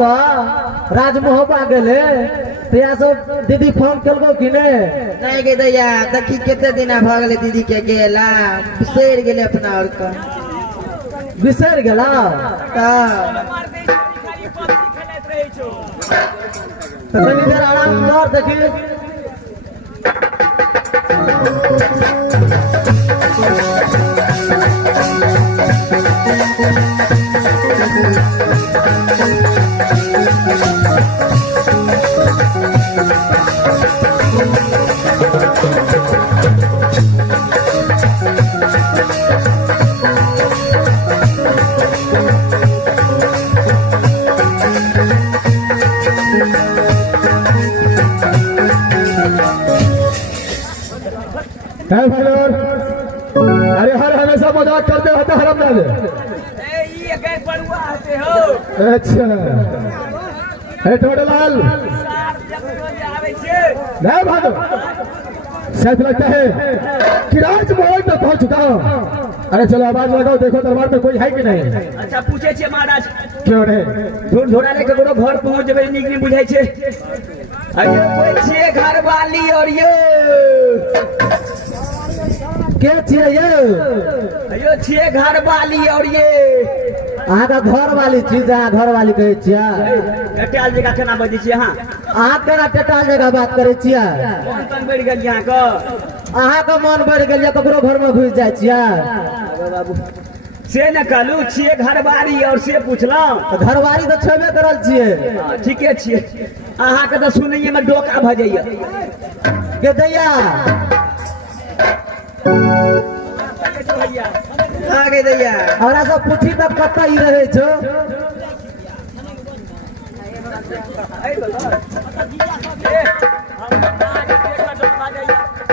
पर राजमोहबा गेले तया सब दीदी फोन केलको कि नहीं गे दैया देखी केते दिन भ गेले दीदी के गेला बिसर गेले अपना और का बिसर गेला तो कनी देर आराम कर देखी है भाई और अरे हर हमेशा मजाक करते रहते हरम दादे ये गए पड़ुआ आते हो अच्छा है टोडलाल नहीं भागो शायद लगता है कि राज मोहन तक पहुंच चुका हूं। अरे चलो आवाज लगाओ देखो दरबार में कोई है कि नहीं। अच्छा पूछे छे महाराज क्यों नहीं ढूंढ ढोड़ा लेके कोनो घर पहुंच जेबे नीक नहीं बुझाई छे अरे कोई छे घर वाली और ये के छिए ये अयो छे घर वाली और ये अहाँ का घर वाली चीज अहाँ घर वाली कहे छिया कटाल जगह केना बजै छी अहाँ अहाँ केना टटाल जगह बात करे छिया कौन तन बढ़ गेल यहाँ का अहाँ का मन बढ़ गेल या ककरो घर में घुस जाय छिया बाबू से न कहलू छिए घरवारी और से पूछलौं घरवारी तो छेबे करल छिए ठीके छिए अहाँ के तो सुनैये में डोका भ जाइए के दैया आगे दैया हमरा सब पुठी पे कत्ता ही रहे छो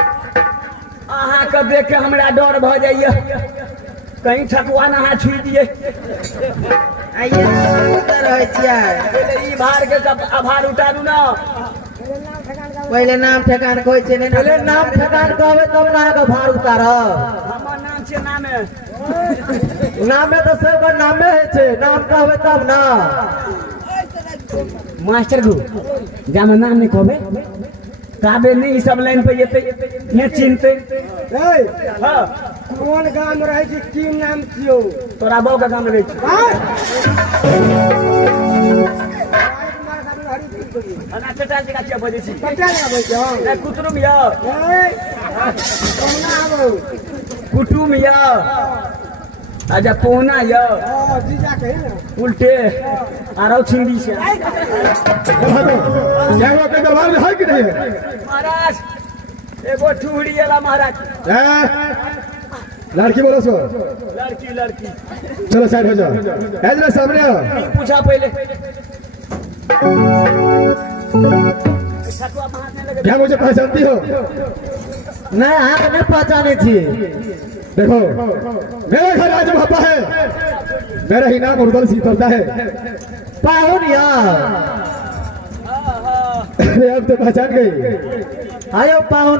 अहाँ के देख के हमरा डर भ जाइए कहीं ठकुआ नहा छुई दिए आइए उधर रहे छिया ई भार के सब आभार उतारू ना पहले नाम ठेकान कोई छे नहीं पहले नाम ठेकान कहबे तब ना के भार उतारब हमर नाम छे नामे नामे तो सब नामे है छे नाम कहबे तब ना मास्टर गु जामे नाम नहीं कहबे काबे नहीं ई सब लाइन पे जेते ने चिनते हां कौन गांव रहे छी की नाम छियो तोरा बाऊ का गांव रहे अना टटा जगह क्या बजे छी कटा ना बजो ए कुतुम या कौना आबो कुटुम या आजा पोहना या जीजा कहे ना उल्टे आरो छिंदी से क्या हुआ के दरबार में है कि नहीं है महाराज एगो ठुहड़ी वाला महाराज लड़की बोलो सो लड़की लड़की चलो साइड हो जाओ इधर सामने आओ पूछा पहले ठकुआ महाराज ने लगे क्या मुझे पहचानती हो नहीं अहाँ के नहीं पहचाने छी देखो मेरा घर आज भापा है मेरा ही नाम उर्दल सिंह पड़ता है पाहुन या अरे अब तो पहचान गई आयो पाहुन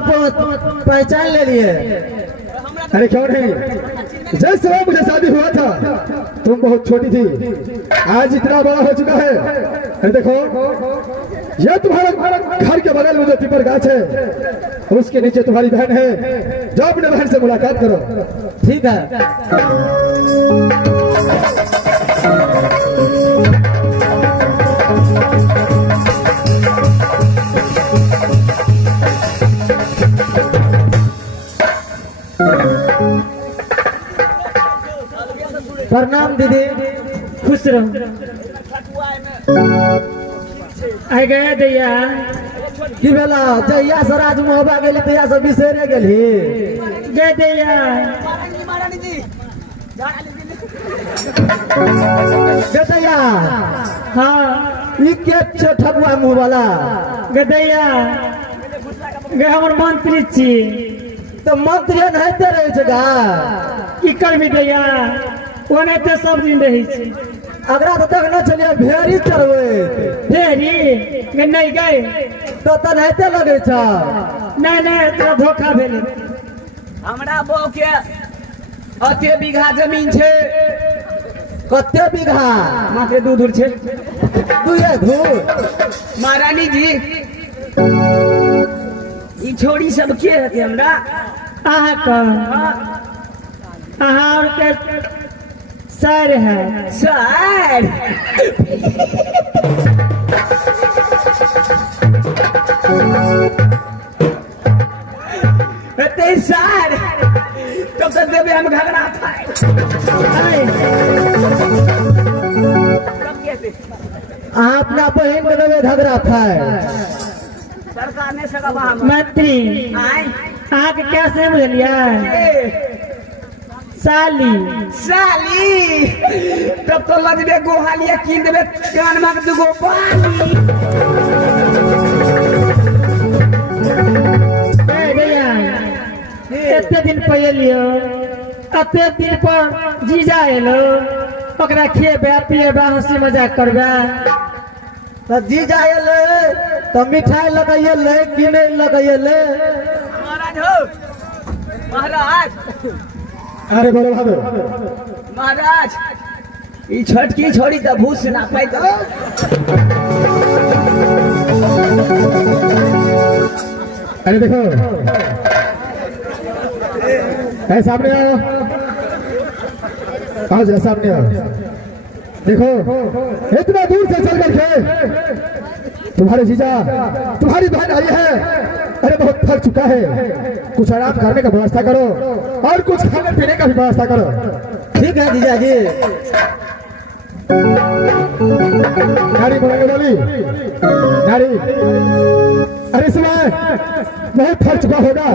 पहचान ले लिए अरे क्यों नहीं जिस समय मुझे शादी हुआ था तुम बहुत छोटी थी आज इतना बड़ा हो चुका है अरे देखो यह तुम्हारा घर के बगल में जो पीपर गाछ है उसके नीचे तुम्हारी बहन है जाओ अपने बहन से मुलाकात करो ठीक है प्रणाम दीदी खुश रहो आ गए दैया की भेला जहिया से राजमोहबा गेली तहिया से बिसरे गेली गे दैया बेटैया हाँ ई के छे ठकुआ मुंह वाला गे दैया गे हमर मंत्री छी तो मंत्री नहते रहे छै गा की करबी दैया ओनाहिते सब दिन रहै छी अगरा तो तक न चलिए भेरी चढ़वे ढेरी गे नहीं गए तो नहते लगे छ नहीं नहीं तोरा धोखा भेले हमरा बौ के अते बीघा जमीन छै कते बीघा मात्र दू दूर छे। दुए धूर महारानी जी ई छोड़ी सब के हते हमरा अहाँ का अहाँ और के सर है सर ते सर तब तक देवे हम घगरा खाए अहाँ अपना बहन के देवे घगरा खाए सरकार ने सका मंत्री आए अहाँ के क्या से बुझलिए साली साली तब तो लजबे गोहालिया कीन देवे कान में दुगो पानी भैया एते दिन पहलियो अते दिन पर जीजा एलो ओकरा खेबे पिएबे हंसी मजाक करबे तो जी जाए तो मिठाई लगाइए कि नहीं लगाइए महाराज हो महाराज अरे बोलो बहादुर महाराज ई छटकी छोड़ी तो भूस ना पाई तो अरे देखो ऐ सामने आओ जा सामने आओ देखो इतना दूर से चल करके तुम्हारे जीजा तुम्हारी बहन आई है अरे बहुत थक चुका है कुछ आराम करने का व्यवस्था करो और कुछ खाने पीने का भी व्यवस्था करो ठीक है जीजा जी नारी बोलेंगे बोली नारी अरे समय बहुत थक चुका होगा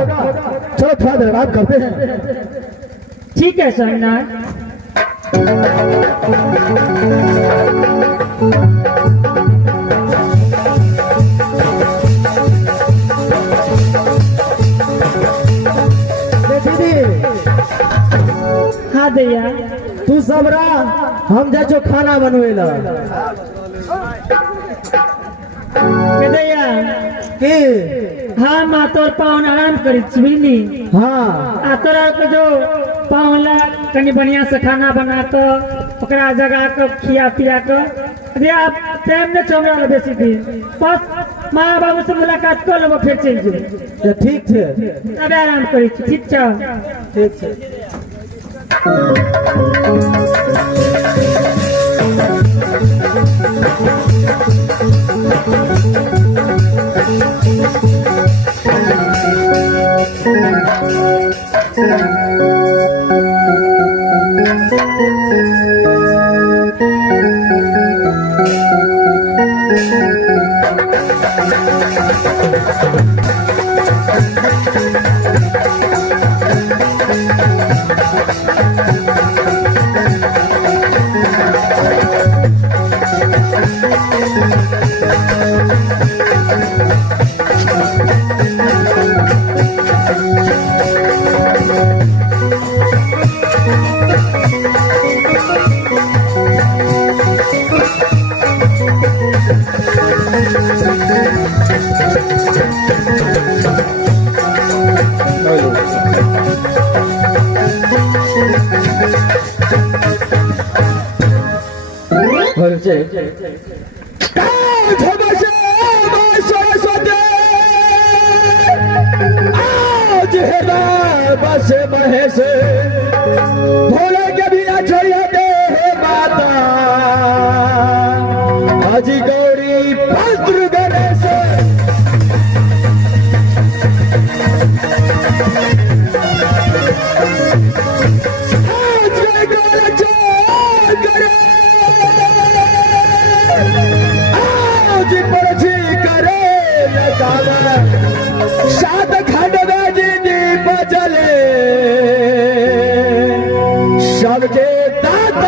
चलो थोड़ा देर आराम करते हैं ठीक है स्वामीनाथ दीदी हाँ दैया तू सब रहा हम जा जो खाना बनवेला के दैया की हाँ माँ तोर पावन आराम करी बुझली हाँ आ तोरा के जो पावला कनी बढ़िया से खाना बना तो ओकरा जगा के खिया पिया के अरे आप टाइम ने चौरा बेसी दिन बस माँ बाबू से मुलाकात कर लेबो फिर चल जेबो तो ठीक है अब आराम करी ठीक छ ठीक है आज है बस महेश भोले के बिना छोड़ दे माता आज गौरी भद्र गणेश आज गोल चोर करे आज परछी करे लगावा सात खंड बजले सबके दांत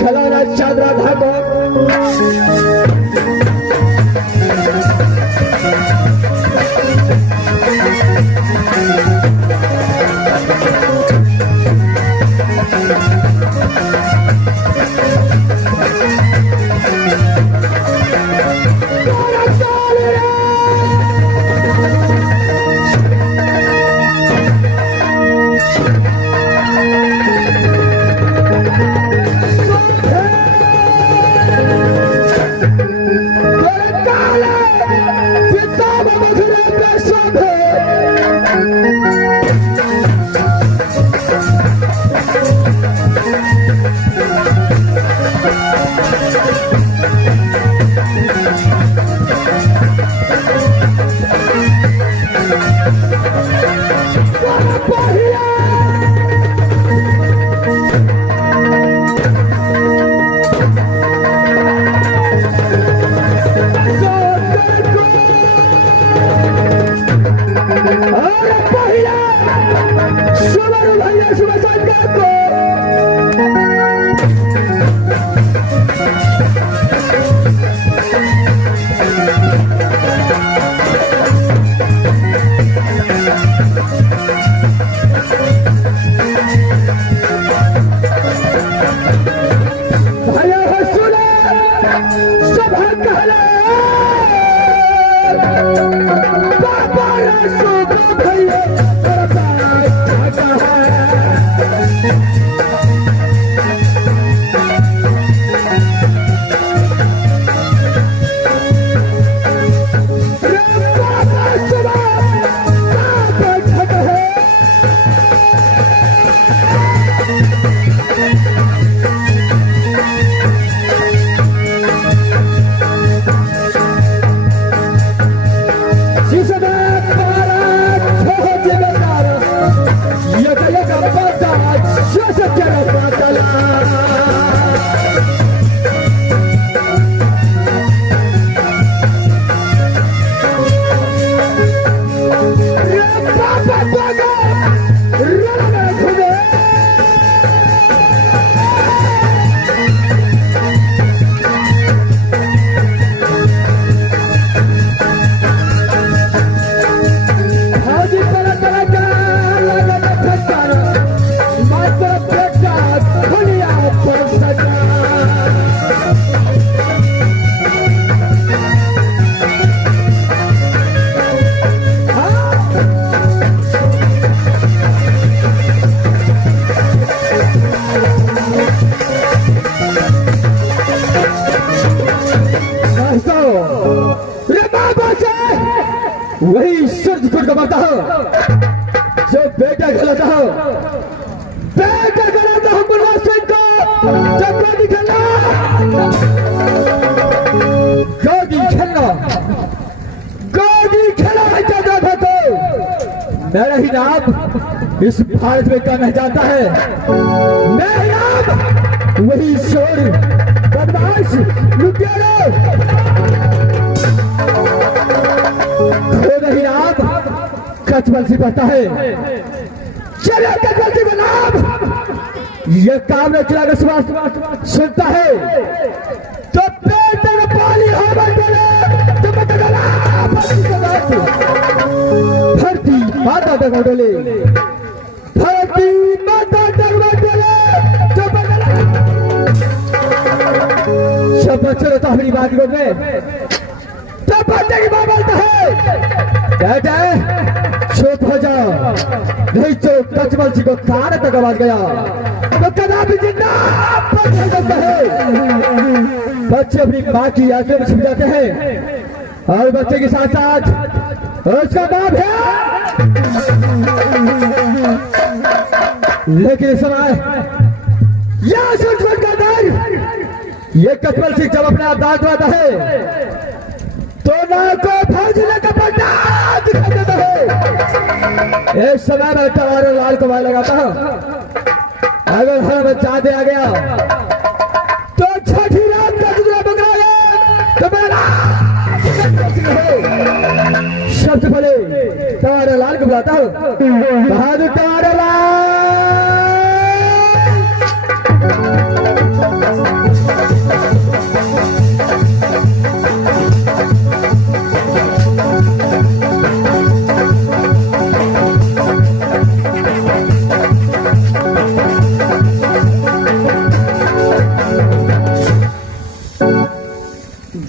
खलाना चादरा धागा वही सूरज कुट का मरता हो जो बेटा कहलाता हो, बेटा कहलाता हो मुन्ना सिंह को। जब गोदी खेलना है चाचा था तो मेरा ही नाम इस भारत में का नहीं जाता है। मेरा नाम वही शोर बदमाश लुटेरा खुद ही नाम कचबल से पड़ता है। चलो कचबल से नाम ये काम न चला कर सुनता है तो पेट में पानी हो बैठे तो बता धरती माता तक डोले, धरती माता तक डोले जो सब बच्चे तो हमारी बात को में तब बच्चे की माँ बोलता है कहते हैं चुप हो जाओ, नहीं तो कचबल जी को कान तक आवाज गया तो कदापि जिंदा बच सकता है। बच्चे अपनी माँ की आंखें में छिप जाते हैं और बच्चे के साथ साथ उसका बाप है। लेकिन इस समय यह संस्कृत का डर ये कचबल सिंह जब अपने आप दांत आता है तो ना को फौजने का पट्टा दिखाई देता है। इस समय मैं टवारे लाल को मार लगाता हूं, अगर हर बच्चा दे आ गया तो छठी रात का दूसरा बकरा तो मेरा सबसे पहले टवारे लाल को बुलाता हूं। बहादुर टवारे लाल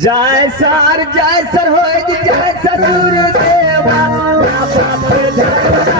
जय सर हो जय सर देवा बाप जय